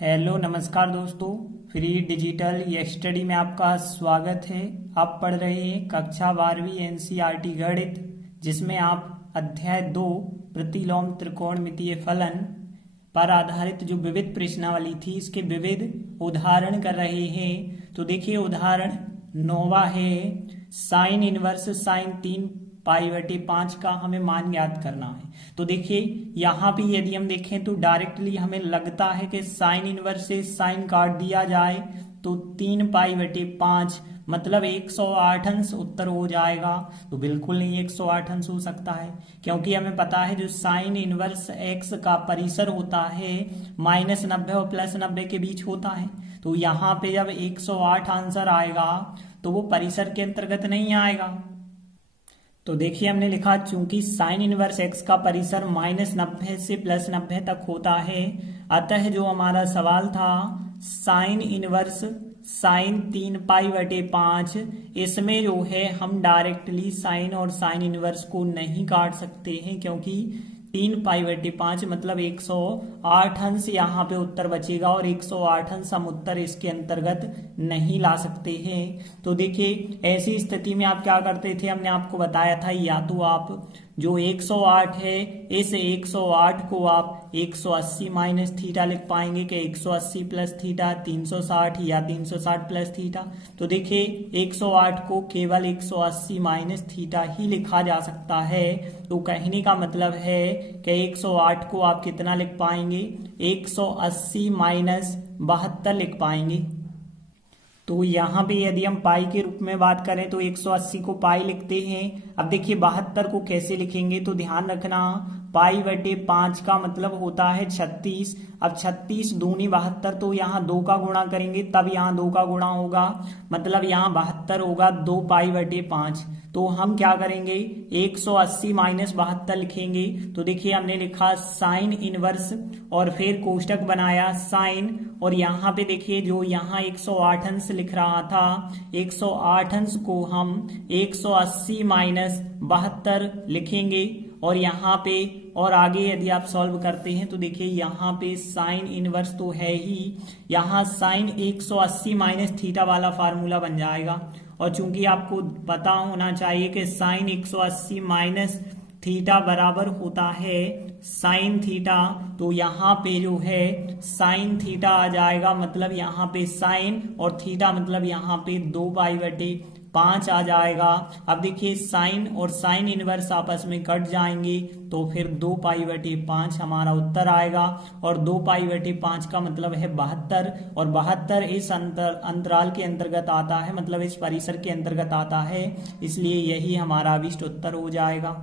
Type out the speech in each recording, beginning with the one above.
Hello नमस्कार दोस्तों। Free digital study में आपका स्वागत है। आप पढ़ रहे हैं कक्षा 12वीं एनसीईआरटी गणित, जिसमें आप अध्याय 2 प्रतिलोम त्रिकोणमितीय फलन पर आधारित जो विविध प्रश्नावली थी इसके विविध उदाहरण कर रहे हैं। तो देखिए उदाहरण 9वां है, साइन इनवर्स साइन 3π/5 का हमें मान ज्ञात करना है। तो देखिए यहाँ पे यदि हम देखें तो डायरेक्टली हमें लगता है कि साइन इनवर्स से साइन काट दिया जाए तो 3π/5 मतलब 108 अंश उत्तर हो जाएगा। तो बिल्कुल नहीं 108 अंश हो सकता है, क्योंकि हमें पता है जो साइन इनवर्स एक्स का परिसर होता है -90 और +90 के बीच होता है। तो यहाँ पे जब 108 आंसर आएगा तो वो परिसर के अंतर्गत नहीं आएगा। तो देखिए हमने लिखा चूंकि साइन इनवर्स एक्स का परिसर -90 से +90 तक होता है, अतः जो हमारा सवाल था साइन इनवर्स साइन 3π/5, इसमें जो है हम डायरेक्टली साइन और साइन इनवर्स को नहीं काट सकते हैं, क्योंकि 3π/5 मतलब 108 अंश यहाँ पे उत्तर बचेगा और 108 अंश हम उत्तर इसके अंतर्गत नहीं ला सकते हैं। तो देखिए ऐसी स्थिति में आप क्या करते थे, हमने आपको बताया था या तो आप जो 108 है इस 108 को आप 180 माइनस थीटा लिख पाएंगे कि 180 प्लस थीटा 360 या 360 प्लस थीटा। तो देखिए 108 को केवल 180 माइनस थीटा ही लिखा जा सकता है। तो कहने का मतलब है कि 108 को आप कितना लिख पाएंगे, 180 माइनस 72 लिख पाएंगे। तो यहाँ पे यदि हम पाई के रूप में बात करें तो 180 को पाई लिखते हैं। अब देखिए 72 को कैसे लिखेंगे, तो ध्यान रखना π/5 का मतलब होता है 36। अब 36 दूनी 72, तो यहाँ 2 का गुणा करेंगे तब यहाँ 2 का गुणा होगा, मतलब यहाँ 72 होगा 2π/5। तो हम क्या करेंगे 180 माइनस 72 लिखेंगे। तो देखिए हमने लिखा साइन इनवर्स और फिर कोष्टक बनाया साइन, और यहाँ पे देखिए जो यहाँ 108 अंश लिख रहा था 108 अंश को हम 180 माइनस 72 लिखेंगे। और यहाँ पे और आगे यदि आप सॉल्व करते हैं तो देखिए यहाँ पे साइन इनवर्स तो है ही, यहाँ साइन 180 माइनस थीटा वाला फार्मूला बन जाएगा। और चूंकि आपको पता होना चाहिए कि साइन 180 माइनस थीटा बराबर होता है साइन थीटा, तो यहाँ पे जो है साइन थीटा आ जाएगा, मतलब यहाँ पे साइन और थीटा मतलब यहाँ पे 2π/5 आ जाएगा। अब देखिए साइन और साइन इनवर्स आपस में कट जाएंगे तो फिर 2π/5 हमारा उत्तर आएगा, और 2π/5 का मतलब है 72, और 72 इस अंतराल के अंतर्गत आता है, मतलब इस परिसर के अंतर्गत आता है, इसलिए यही हमारा अभिष्ट उत्तर हो जाएगा।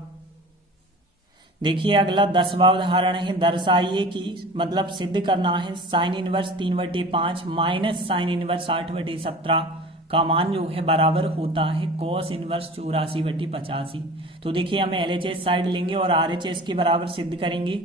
देखिए अगला 10वां उदाहरण है, दर्शाइए कि मतलब सिद्ध करना है sine inverse 3/5 minus sine inverse 8/17 का मान जो है बराबर होता है कॉस इनवर्स 84/85। तो देखिए हमें LHS साइड लेंगे और RHS के बराबर सिद्ध करेंगे।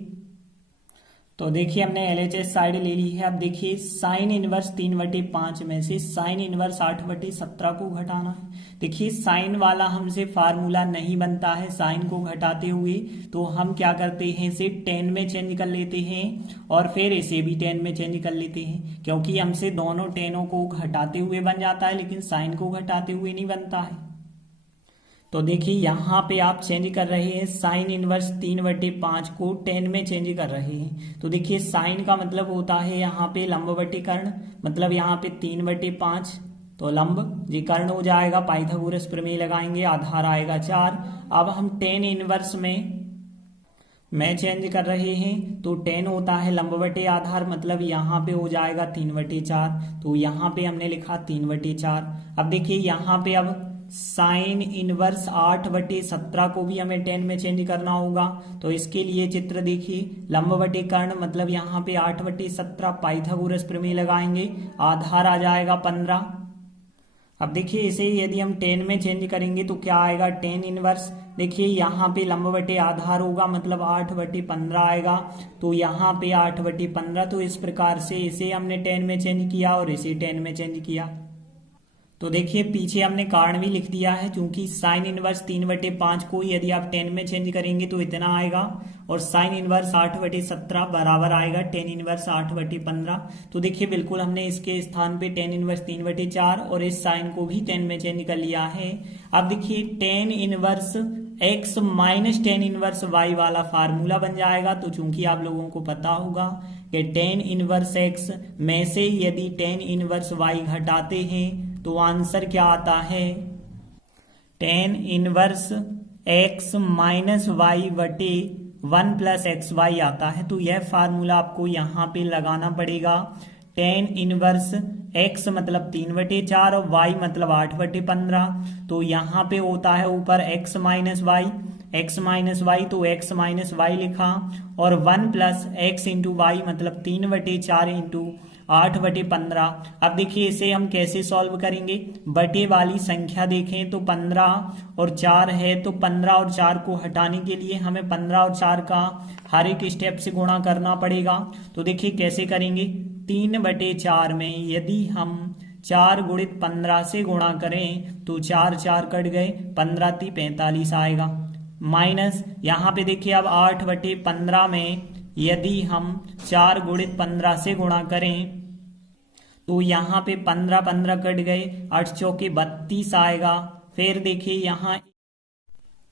तो देखिए हमने LHS साइड ले ली है। अब देखिए साइन इनवर्स 3/5 में से साइन इनवर्स 8/17 को घटाना है। देखिए साइन वाला हमसे फार्मूला नहीं बनता है साइन को घटाते हुए, तो हम क्या करते हैं इसे 10 में चेंज कर लेते हैं और फिर इसे भी 10 में चेंज कर लेते हैं, क्योंकि हमसे दोनों 10 को घटाते हुए बन जाता है लेकिन साइन को घटाते हुए नहीं बनता है। तो देखिए यहाँ पे आप चेंज कर रहे हैं साइन इनवर्स 3/5 को 10 में चेंज कर रहे हैं। तो देखिए साइन का मतलब होता है यहाँ पे लंबवतीकर्ण, मतलब यहाँ पे 3/5, तो लंब जी कर्ण हो जाएगा, पाइथागोरस प्रमेय लगाएंगे, आधार आएगा 4। अब हम 10 इनवर्स में चेंज कर रहे हैं, तो 10 होता है लंबवटे आधार, मतलब यहाँ पे हो जाएगा 3/4, तो यहाँ पे हमने लिखा 3/4। अब देखिए यहाँ पे अब साइन इनवर्स 8/17 को भी हमें 10 में चेंज करना होगा। तो इसके लिए चित्र देखिए, लंबवतीकर्ण मतलब यहाँ पे 8/17, पाइथागोरस प्रमेय लगाएंगे, आधार आ जाएगा 15। अब देखिए इसे यदि हम 10 में चेंज करेंगे तो क्या आएगा 10 इनवर्स, देखिए यहाँ पे लंबवटे आधार होगा मतलब 8/15 आएगा, तो यहाँ पे 8/15। तो इस प्रकार से इसे हमने 10 में चेंज किया और इसे 10 में चेंज किया। तो देखिए पीछे हमने कारण भी लिख दिया है, क्योंकि साइन इनवर्स 3/5 को यदि आप 10 में चेंज करेंगे तो इतना आएगा, और साइन इनवर्स 8/17 बराबर आएगा टेन इनवर्स 8/15। तो देखिए बिल्कुल हमने इसके स्थान पे टेन इनवर्स 3/4 और इस साइन को भी 10 में चेंज कर लिया है। अब देखिए ten inverse x minus tan inverse y वाला फार्मूला बन जाएगा। तो चूंकि आप लोगों को पता होगा कि टेन इनवर्स x में से यदि टेन इनवर्स y घटाते हैं तो आंसर क्या आता है, tan inverse x minus y बटे 1 प्लस एक्स वाई आता है। तो यह फार्मूला आपको यहाँ पे लगाना पड़ेगा। टेन इनवर्स x मतलब 3/4 और y मतलब 8/15। तो यहाँ पे होता है ऊपर x माइनस वाई, तो x माइनस वाई लिखा, और 1 प्लस एक्स इंटू वाई मतलब 3/4 इंटू 8/15। अब देखिए इसे हम कैसे सॉल्व करेंगे, बटे वाली संख्या देखें तो 15 और 4 है, तो 15 और 4 को हटाने के लिए हमें 15 और 4 का हर एक स्टेप से गुणा करना पड़ेगा। तो देखिए कैसे करेंगे, 3/4 में यदि हम 4 गुणित 15 से गुणा करें तो 4 4 कट गए, 15 × 3 = 45 आएगा, माइनस यहाँ पे देखिए अब 8/15 में यदि हम 4 गुणित 15 से गुणा करें तो यहाँ पे 15 15 कट गए, 8 चौके 32 आएगा। फिर देखिए यहाँ,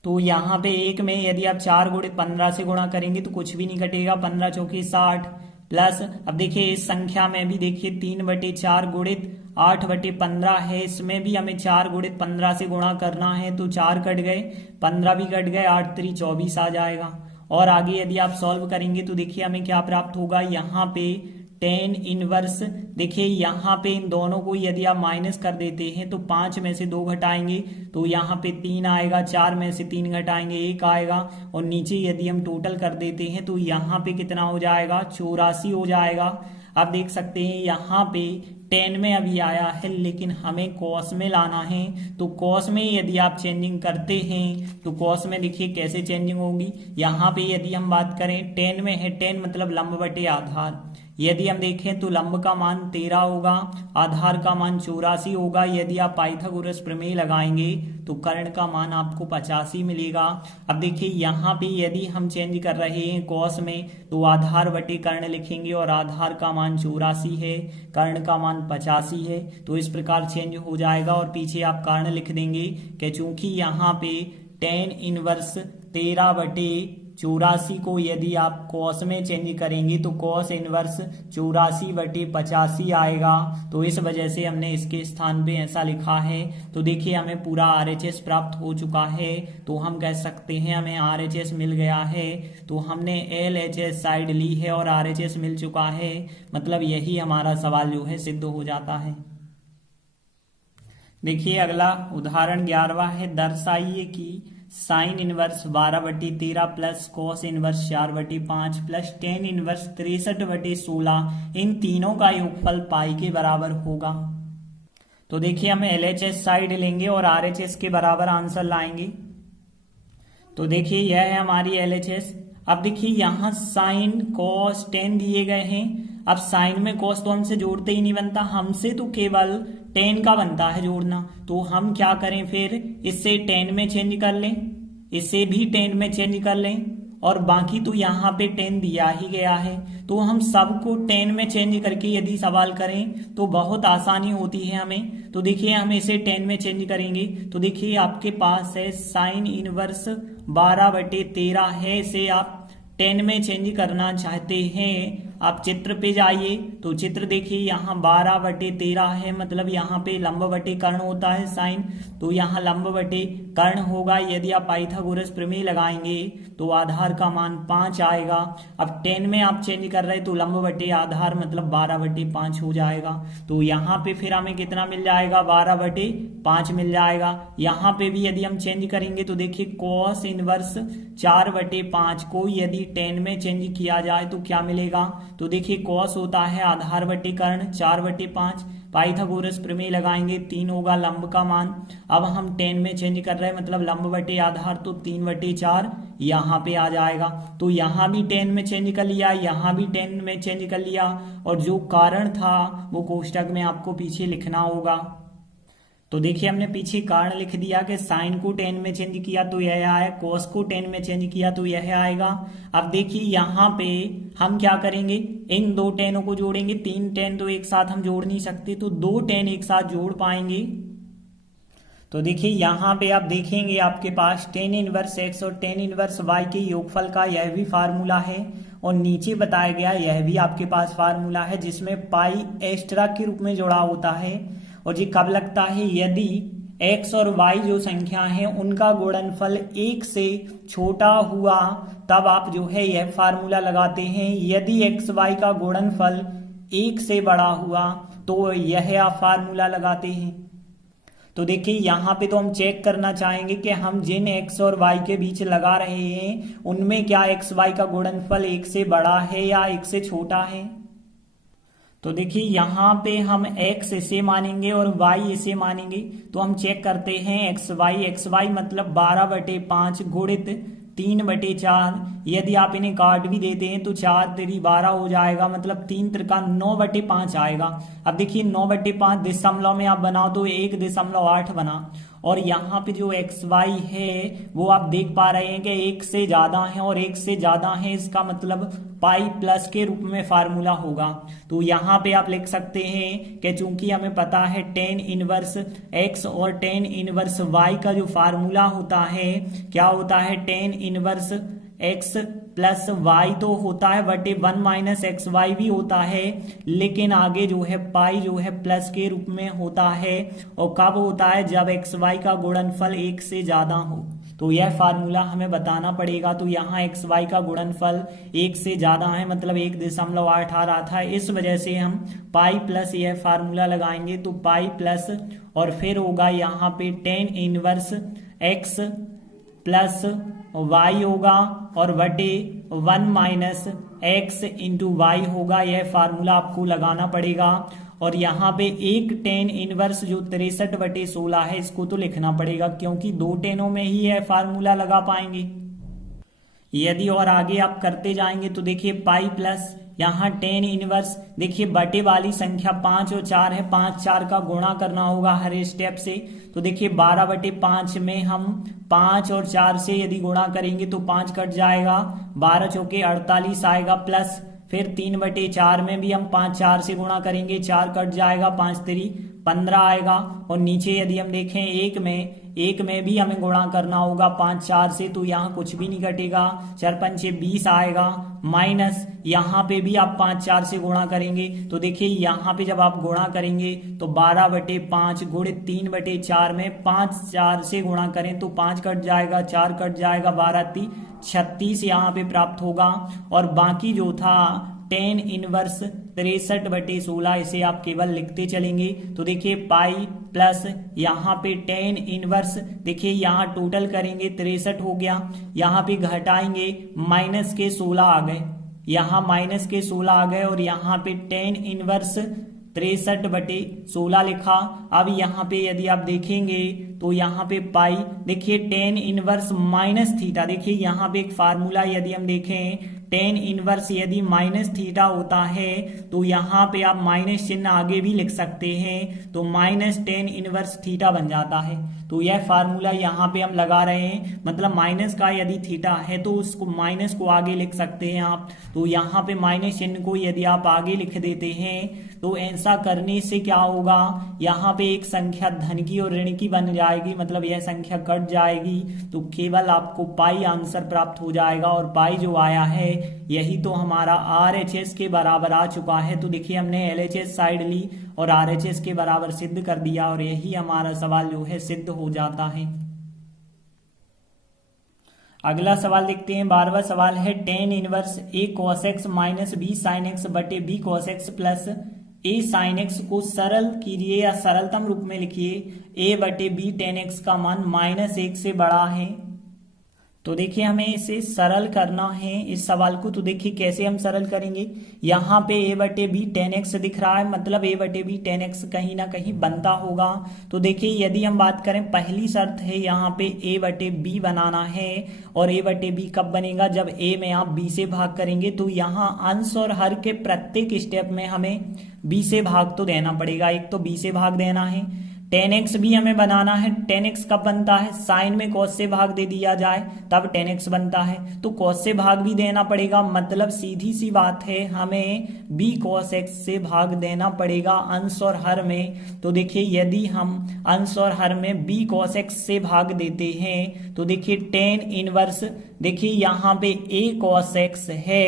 तो यहाँ पे एक में यदि आप 4 गुणित 15 से गुणा करेंगे तो कुछ भी नहीं कटेगा, 15 चौके 60 प्लस, अब देखिए इस संख्या में भी देखिए 3/4 गुणित 8/15 है, इसमें भी हमें 4 गुणित 15 से गुणा करना है, तो 4 कट गए, 15 भी कट गए, 8 3 24 आ जाएगा। और आगे यदि आप सॉल्व करेंगे तो देखिए हमें क्या प्राप्त होगा, यहाँ पे टेन इनवर्स, देखिए यहाँ पे इन दोनों को यदि आप माइनस कर देते हैं तो 5 में से 2 घटाएंगे तो यहाँ पे 3 आएगा, 4 में से 3 घटाएंगे 1 आएगा, और नीचे यदि हम टोटल कर देते हैं तो यहाँ पे कितना हो जाएगा, 84 हो जाएगा। आप देख सकते हैं यहाँ पे 10 में अभी आया है, लेकिन हमें कॉस में लाना है। तो कॉस में यदि आप चेंजिंग करते हैं तो कॉस में देखिए कैसे चेंजिंग होगी। यहाँ पे यदि हम बात करें 10 में है, 10 मतलब लंब बटे आधार, यदि हम देखें तो लंब का मान 13 होगा, आधार का मान 84 होगा। यदि आप पाइथागोरस प्रमेय लगाएंगे तो कर्ण का मान आपको 85 मिलेगा। अब देखिए यहाँ पे यदि हम चेंज कर रहे हैं कॉस में तो आधार बटे कर्ण लिखेंगे, और आधार का मान 84 है, कर्ण का मान 85 है, तो इस प्रकार चेंज हो जाएगा। और पीछे आप कारण लिख देंगे कि चूंकि यहाँ पे टेन इनवर्स 13/84 को यदि आप कॉस में चेंज करेंगे तो कॉस इनवर्स 84/85 आएगा। तो इस वजह से हमने इसके स्थान पे ऐसा लिखा है। तो देखिए हमें पूरा RHS प्राप्त हो चुका है, तो हम कह सकते हैं हमें RHS मिल गया है। तो हमने LHS साइड ली है और RHS मिल चुका है, मतलब यही हमारा सवाल जो है सिद्ध हो जाता है। देखिए अगला उदाहरण 11वां है, दर्शाइए कि sine inverse 12/13 plus cos inverse 4/5 plus tan inverse 63/16 इन तीनों का योगफल पाई के बराबर होगा। तो देखिए हम LHS साइड लेंगे और RHS के बराबर आंसर लाएंगे। तो देखिए यह है हमारी LHS। अब देखिए यहाँ साइन कॉस टेन दिए गए हैं। अब साइन में कॉस तो हमसे जोड़ते ही नहीं बनता, हमसे तो केवल टेन का बनता है जोड़ना। तो हम क्या करें, फिर इससे 10 में चेंज कर लें, इसे भी 10 में चेंज कर लें, और बाकी तो यहाँ पे 10 दिया ही गया है। तो हम सबको 10 में चेंज करके यदि सवाल करें तो बहुत आसानी होती है हमें। तो देखिए हम इसे 10 में चेंज करेंगे। तो देखिए आपके पास है साइन इनवर्स 12/13 है, इसे आप 10 में चेंज करना चाहते हैं। आप चित्र पे जाइए तो चित्र देखिए, यहाँ 12/13 है, मतलब यहाँ पे लंब बटे कर्ण होता है साइन, तो यहाँ लंब बटे कर्ण होगा। यदि आप पाइथागोरस प्रमेय लगाएंगे तो आधार का मान 5 आएगा। अब 10 में आप चेंज कर रहे तो लंब बटे आधार मतलब 12/5 हो जाएगा। तो यहाँ पे फिर हमें कितना मिल जाएगा, 12/5 मिल जाएगा। यहाँ पे भी यदि हम चेंज करेंगे तो देखिए कॉस इनवर्स 4/5 को यदि 10 में चेंज किया जाए तो क्या मिलेगा। तो देखिए कॉस होता है आधार बटे कर्ण 4/5, पाइथागोरस प्रमेय लगाएंगे 3 होगा लंब का मान। अब हम 10 में चेंज कर रहे हैं मतलब लंब बटे आधार, तो 3/4 यहाँ पे आ जाएगा। तो यहाँ भी 10 में चेंज कर लिया, यहाँ भी 10 में चेंज कर लिया, और जो कारण था वो कोष्टक में आपको पीछे लिखना होगा। तो देखिए हमने पीछे कारण लिख दिया कि साइन को टेन में चेंज किया तो यह आया, कोस को टेन में चेंज किया तो यह आएगा। अब देखिए यहाँ पे हम क्या करेंगे, इन दो टेनों को जोड़ेंगे। तीन टेन तो एक साथ हम जोड़ नहीं सकते, तो दो टेन एक साथ जोड़ पाएंगे। तो देखिए यहाँ पे आप देखेंगे आपके पास टेन इनवर्स एक्स और टेन इनवर्स वाई के योगफल का यह भी फार्मूला है, और नीचे बताया गया यह भी आपके पास फार्मूला है, जिसमें पाई एक्स्ट्रा के रूप में जोड़ा होता है। और ये कब लगता है, यदि x और y जो संख्या है उनका गुणनफल एक से छोटा हुआ, तब आप जो है यह फार्मूला लगाते हैं। यदि x y का गुणनफल एक से बड़ा हुआ तो यह आप फार्मूला लगाते हैं। तो देखिए यहाँ पे तो हम चेक करना चाहेंगे कि हम जिन x और y के बीच लगा रहे हैं उनमें क्या x y का गुणनफल एक से बड़ा है या एक से छोटा है। तो देखिए यहाँ पे हम x इसे मानेंगे और y इसे मानेंगे, तो हम चेक करते हैं एक्स वाई मतलब 12/5 गुणित 3/4। यदि आप इन्हें काट भी देते हैं तो 4 तेरी 12 हो जाएगा, मतलब 3 त्रिका 9/5 आएगा। अब देखिए 9/5 दशमलव में आप बनाओ तो 1.8 बना, और यहाँ पे जो एक्स वाई है वो आप देख पा रहे हैं कि एक से ज्यादा है, और एक से ज्यादा है इसका मतलब पाई प्लस के रूप में फार्मूला होगा। तो यहाँ पे आप लिख सकते हैं कि चूंकि हमें पता है टेन इनवर्स एक्स और टेन इनवर्स वाई का जो फार्मूला होता है क्या होता है, tan inverse x plus y तो होता है बटे 1 माइनस एक्स वाई भी होता है, लेकिन आगे जो है पाई जो है प्लस के रूप में होता है। और कब होता है, जब एक्स वाई का गुणनफल एक से ज्यादा हो। तो यह फार्मूला हमें बताना पड़ेगा। तो यहाँ एक्स वाई का गुणनफल एक से ज्यादा है, मतलब 1.8 आ रहा था, इस वजह से हम पाई प्लस यह फार्मूला लगाएंगे। तो पाई प्लस और फिर होगा यहाँ पे tan inverse x plus y होगा और बटे 1 माइनस एक्स इंटू वाई होगा। यह फार्मूला आपको लगाना पड़ेगा। और यहाँ पे एक टेन इनवर्स जो 63/16 है इसको तो लिखना पड़ेगा, क्योंकि दो टेनों में ही यह फार्मूला लगा पाएंगे। यदि और आगे आप करते जाएंगे तो देखिए पाई प्लस यहाँ टेन इनवर्स, देखिए बटे वाली संख्या 5 और 4 है, 5 4 का गुणा करना होगा हर स्टेप से। तो देखिए 12/5 में हम 5 और 4 से यदि गुणा करेंगे तो 5 कट जाएगा, 12 चौके 48 आएगा, प्लस फिर 3/4 में भी हम 5 4 से गुणा करेंगे, 4 कट जाएगा, 5 3 15 आएगा। और नीचे यदि हम देखें एक में भी हमें गुणा करना होगा 5 4 से, तो यहाँ कुछ भी नहीं घटेगा, 4 5 20 आएगा, माइनस यहाँ पे भी आप 5 4 से गुणा करेंगे। तो देखिए यहाँ पे जब आप गुणा करेंगे तो 12/5 गुणित 3/4 में 5 4 से गुणा करें तो 5 कट जाएगा, 4 कट जाएगा, 12 3 36 यहाँ पे प्राप्त होगा। और बाकी जो था टेन इनवर्स 63/16 इसे आप केवल लिखते चलेंगे। तो देखिए पाई प्लस यहाँ पे टेन इनवर्स, देखिए यहाँ टोटल करेंगे 63 हो गया, यहाँ पे घटाएंगे माइनस के 16 आ गए, यहाँ माइनस के 16 आ गए, और यहाँ पे टेन इनवर्स 63/16 लिखा। अब यहाँ पे यदि आप देखेंगे तो यहाँ पे पाई, देखिए टेन इनवर्स माइनस थीटा, देखिए यहाँ पे एक फार्मूला यदि हम देखें टेन इनवर्स यदि माइनस थीटा होता है तो यहाँ पे आप माइनस चिन्ह आगे भी लिख सकते हैं, तो माइनस टेन इनवर्स थीटा बन जाता है। तो यह फार्मूला यहाँ पे हम लगा रहे हैं, मतलब माइनस का यदि थीटा है तो उसको माइनस को आगे लिख सकते हैं आप। तो यहाँ पे माइनस चिन्ह को यदि आप आगे लिख देते हैं तो ऐसा करने से क्या होगा, यहाँ पे एक संख्या धन की और ऋण की बन जाएगी, मतलब यह संख्या कट जाएगी, तो केवल आपको पाई आंसर प्राप्त हो जाएगा। और पाई जो आया है यही तो हमारा RHS के बराबर आ चुका है। तो देखिए हमने LHS साइड ली और RHS के बराबर सिद्ध कर दिया, और यही हमारा सवाल जो है सिद्ध हो जाता है। अगला सवाल देखते हैं, 12वां सवाल है tan inverse A cos x minus B sin x बटे B cos x plus A sin x को सरल कीजिए या सरलतम रूप में लिखिए, A बटे B tan x का मान -1 से बड़ा है। तो देखिए हमें इसे सरल करना है इस सवाल को। तो देखिए कैसे हम सरल करेंगे, यहाँ पे A बटे बी टेन एक्स दिख रहा है, मतलब A बटे बी टेन एक्स कहीं ना कहीं बनता होगा। तो देखिए यदि हम बात करें, पहली शर्त है यहाँ पे A बटे बी बनाना है, और A बटे बी कब बनेगा, जब A में आप B से भाग करेंगे। तो यहाँ अंश और हर के प्रत्येक स्टेप में हमें B से भाग तो देना पड़ेगा, एक तो B से भाग देना है, टेन एक्स भी हमें बनाना है। टेन एक्स कब बनता है, साइन में कॉस से भाग दे दिया जाए तब टेन एक्स बनता है, तो कॉस से भाग भी देना पड़ेगा, मतलब सीधी सी बात है हमें बी कॉस एक्स से भाग देना पड़ेगा अंश और हर में। तो देखिए यदि हम अंश और हर में बी कॉस एक्स से भाग देते हैं तो देखिए टेन इनवर्स, देखिए यहाँ पे ए कॉस एक्स है,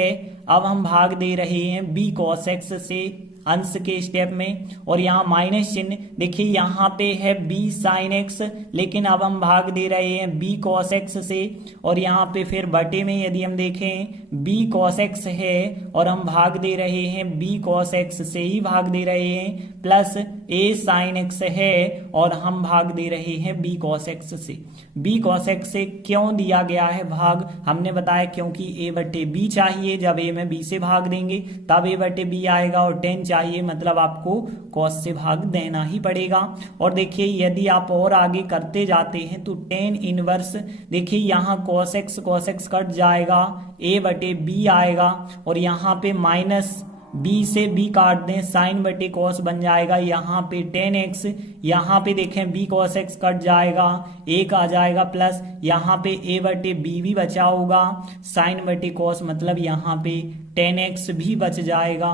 अब हम भाग दे रहे हैं बी कॉस एक्स से अंश के स्टेप में, और यहाँ माइनस चिन्ह, देखिए यहाँ पे है बी साइन एक्स, लेकिन अब हम भाग दे रहे हैं बी कॉस एक्स से, और यहाँ पे फिर बटे में यदि हम देखें बी कॉस एक्स है और हम भाग दे रहे हैं बी कॉस एक्स से ही भाग दे रहे हैं, प्लस ए साइन एक्स है और हम भाग दे रहे हैं बी कॉस एक्स से। बी कॉस एक्स से क्यों दिया गया है भाग, हमने बताया क्योंकि ए बटे बी चाहिए, जब ए में बी से भाग देंगे तब ए बटे बी आएगा, और टेन चाहिए मतलब आपको कॉस से भाग देना ही पड़ेगा। और देखिए यदि आप और आगे करते जाते हैं तो टेन इनवर्स, देखिए यहाँ कॉस एक्स कट जाएगा, ए बटे बी आएगा, और यहाँ पे माइनस बी से बी काट दें, साइन बटे कॉस बन जाएगा, यहाँ पे टेन एक्स, यहाँ पे देखें बी कॉस एक्स कट जाएगा, एक आ जाएगा, प्लस यहाँ पे ए बटे बी भी बचा होगा, साइन बटे कॉस मतलब यहाँ पे टेन एक्स भी बच जाएगा।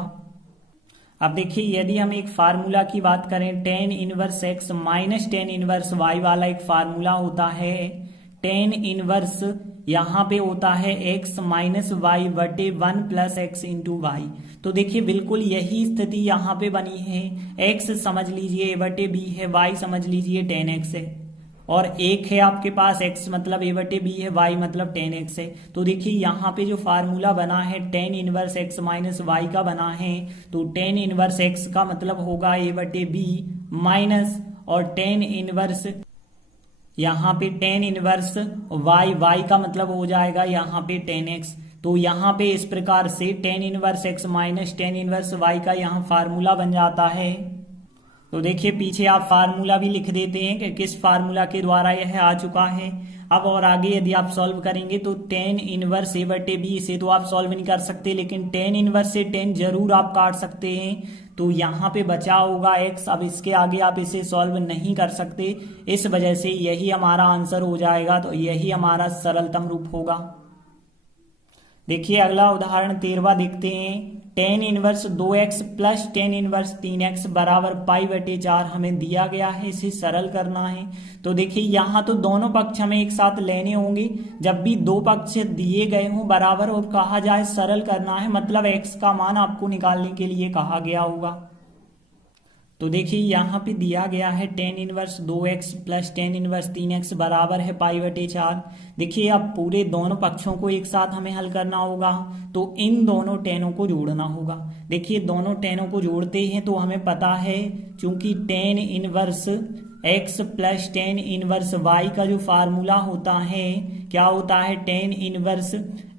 अब देखिए यदि हम एक फार्मूला की बात करें, tan inverse x minus tan inverse y वाला एक फार्मूला होता है, टेन इनवर्स यहाँ पे होता है एक्स माइनस वाई बटे one plus x into y. तो देखिए बिल्कुल यही स्थिति यहाँ पे बनी है, एक्स समझ लीजिए ए बटे बी है, वाई समझ लीजिए टेन एक्स है, और एक है आपके पास x मतलब ए बटे बी है, y मतलब टेन एक्स है। तो देखिए यहाँ पे जो फार्मूला बना है tan inverse x minus y का बना है, तो टेन इनवर्स x का मतलब होगा ए बटे बी माइनस, और टेन इनवर्स यहाँ पे टेन इनवर्स y का मतलब हो जाएगा यहाँ पे टेन एक्स। तो यहाँ पे इस प्रकार से ten inverse x minus tan inverse y का यहाँ फार्मूला बन जाता है। तो देखिए पीछे आप फार्मूला भी लिख देते हैं कि किस फार्मूला के द्वारा यह आ चुका है। अब और आगे यदि आप सॉल्व करेंगे तो टेन इनवर्स ए बटे बी, इसे तो आप सॉल्व नहीं कर सकते, लेकिन टेन इनवर्स से टेन जरूर आप काट सकते हैं, तो यहाँ पे बचा होगा एक्स। अब इसके आगे आप इसे सॉल्व नहीं कर सकते, इस वजह से यही हमारा आंसर हो जाएगा, तो यही हमारा सरलतम रूप होगा। देखिए अगला उदाहरण 13वां देखते हैं, tan inverse 2x plus tan inverse 3x बराबर पाई बटे 4 हमें दिया गया है, इसे सरल करना है। तो देखिए यहाँ तो दोनों पक्ष हमें एक साथ लेने होंगे, जब भी दो पक्ष दिए गए हों बराबर और कहा जाए सरल करना है, मतलब x का मान आपको निकालने के लिए कहा गया होगा। तो देखिए यहाँ पे दिया गया है tan inverse 2x plus tan inverse 3x बराबर है पाई बटे 4। देखिए अब पूरे दोनों पक्षों को एक साथ हमें हल करना होगा, तो इन दोनों टेनों को जोड़ना होगा। देखिए दोनों टेनों को जोड़ते हैं तो हमें पता है, चूंकि tan inverse x plus tan inverse y का जो फार्मूला होता है क्या होता है, tan inverse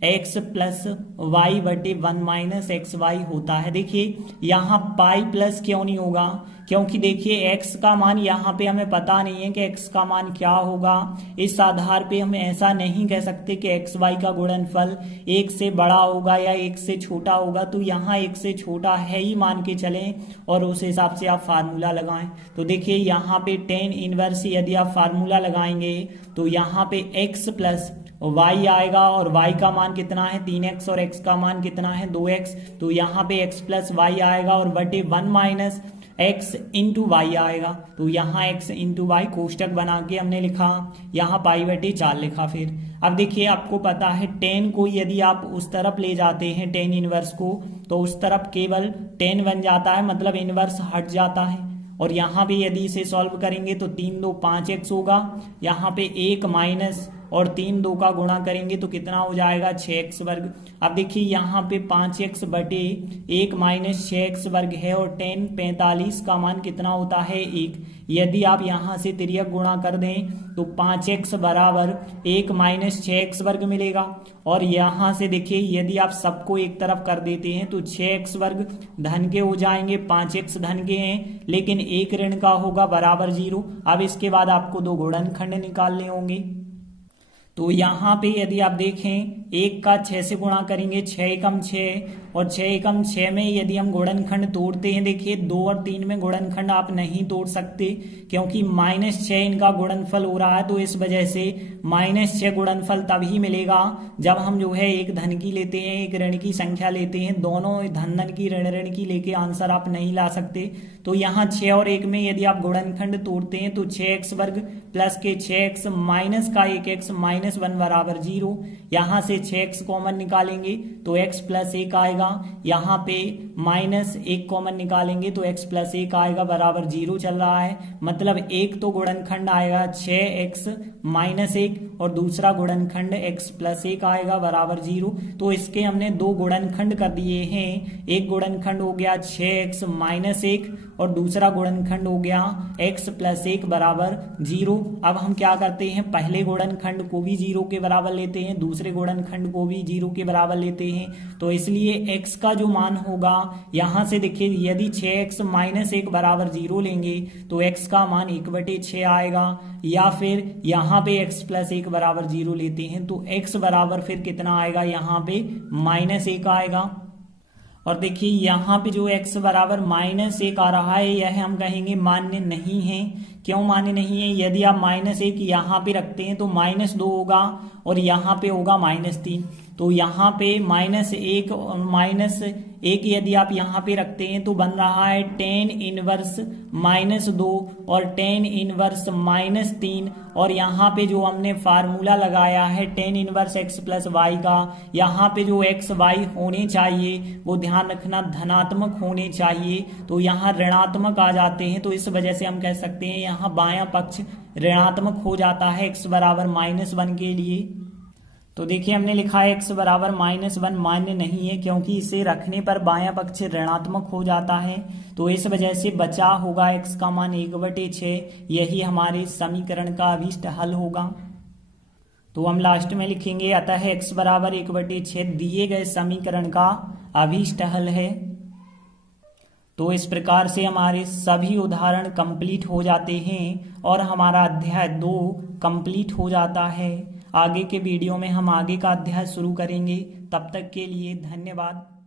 x plus y बटे वन माइनस एक्स वाई होता है। देखिए यहाँ पाई प्लस क्यों नहीं होगा, क्योंकि देखिए x का मान यहाँ पे हमें पता नहीं है कि x का मान क्या होगा, इस आधार पे हम ऐसा नहीं कह सकते कि एक्स वाई का गुणनफल एक से बड़ा होगा या एक से छोटा होगा, तो यहाँ एक से छोटा है ही मान के चलें और उस हिसाब से आप फार्मूला लगाएं। तो देखिए यहाँ पे टेन इनवर्स यदि आप फार्मूला लगाएंगे तो यहाँ पे x प्लस y आएगा, और y का मान कितना है 3x और x का मान कितना है 2x, तो यहाँ पे x प्लस y आएगा और बटे one minus x into y आएगा। तो यहाँ x इंटू वाई कोष्टक बना के हमने लिखा, यहाँ पाई बटे 4 लिखा। फिर अब देखिए आपको पता है टेन को यदि आप उस तरफ ले जाते हैं टेन इनवर्स को, तो उस तरफ केवल टेन बन जाता है, मतलब इनवर्स हट जाता है। और यहाँ पे यदि इसे सॉल्व करेंगे तो 3 2 5x होगा, यहाँ पे 1 माइनस और 3 2 का गुणा करेंगे तो कितना हो जाएगा 6x वर्ग। अब देखिए यहाँ पे 5x बटे 1 माइनस 6x वर्ग है, और 10 45 का मान कितना होता है 1। यदि आप यहाँ से तिर्यक गुणा कर दें तो 5x बराबर 1 माइनस 6x वर्ग मिलेगा, और यहाँ से देखिए यदि आप सबको एक तरफ कर देते हैं तो 6x वर्ग धन के हो जाएंगे, 5x धन के हैं लेकिन एक ऋण का होगा बराबर 0। अब इसके बाद आपको दो गुणनखंड निकालने होंगे। तो यहाँ पे यदि आप देखें 1 का 6 से गुणा करेंगे, 6 एकम 6 और 6 एकम 6 में यदि हम गुणनखंड तोड़ते हैं, देखिए 2 और 3 में गुणनखंड आप नहीं तोड़ सकते क्योंकि -6 इनका गुणनफल हो रहा है। तो इस वजह से -6 गुणनफल तभी मिलेगा जब हम जो है एक धन की लेते हैं एक ऋण की संख्या लेते हैं। दोनों धन धन की ऋण ऋण की लेके आंसर आप नहीं ला सकते। तो यहाँ 6 और 1 में यदि आप गुणनखंड तोड़ते हैं तो 6x वर्ग प्लस के 6x माइनस का 1x माइनस 1 बराबर 0। यहाँ से 6x कॉमन निकालेंगे तो x प्लस 1 आएगा। यहाँ पे -1 कॉमन निकालेंगे तो x प्लस 1 आएगा बराबर 0 चल रहा है। मतलब एक तो गुणनखंड आएगा 6x माइनस 1 और दूसरा गुणनखंड x प्लस 1 आएगा बराबर 0। तो इसके हमने दो गुणनखंड कर दिए हैं। एक गुणनखंड हो गया 6x माइनस 1 और दूसरा गुणनखंड हो गया x प्लस 1 बराबर 0। अब हम क्या करते हैं, पहले गुणनखंड को भी 0 के बराबर लेते हैं, दूसरे गुणनखंड को भी 0 के बराबर लेते हैं। तो इसलिए x का जो मान होगा यहाँ से देखिए, यदि 6x माइनस 1 बराबर 0 लेंगे तो x का मान 1/6 आएगा, या फिर यहाँ पे x प्लस 1 बराबर 0 लेते हैं तो x बराबर फिर कितना आएगा, यहाँ पे -1 आएगा। और देखिए यहाँ पे जो x बराबर -1 आ रहा है यह हम कहेंगे मान्य नहीं है। क्यों मान्य नहीं है, यदि आप -1 यहाँ पे रखते हैं तो -2 होगा और यहाँ पे होगा -3। तो यहाँ पे -1 और -1 यदि आप यहाँ पे रखते हैं तो बन रहा है tan इनवर्स -2 और tan इनवर्स -3। और यहाँ पे जो हमने फार्मूला लगाया है tan inverse x plus y का, यहाँ पे जो x y होने चाहिए वो ध्यान रखना धनात्मक होने चाहिए, तो यहाँ ऋणात्मक आ जाते हैं। तो इस वजह से हम कह सकते हैं यहाँ बायां पक्ष ऋणात्मक हो जाता है x बराबर -1 के लिए। तो देखिए हमने लिखा है x बराबर -1 मान्य नहीं है क्योंकि इसे रखने पर बायां पक्ष ऋणात्मक हो जाता है। तो इस वजह से बचा होगा x का मान 1/6। यही हमारे समीकरण का अभीष्ट हल होगा। तो हम लास्ट में लिखेंगे अतः x बराबर 1/6 दिए गए समीकरण का अभीष्ट हल है। तो इस प्रकार से हमारे सभी उदाहरण कंप्लीट हो जाते हैं और हमारा अध्याय 2 कंप्लीट हो जाता है। आगे के वीडियो में हम आगे का अध्याय शुरू करेंगे। तब तक के लिए धन्यवाद।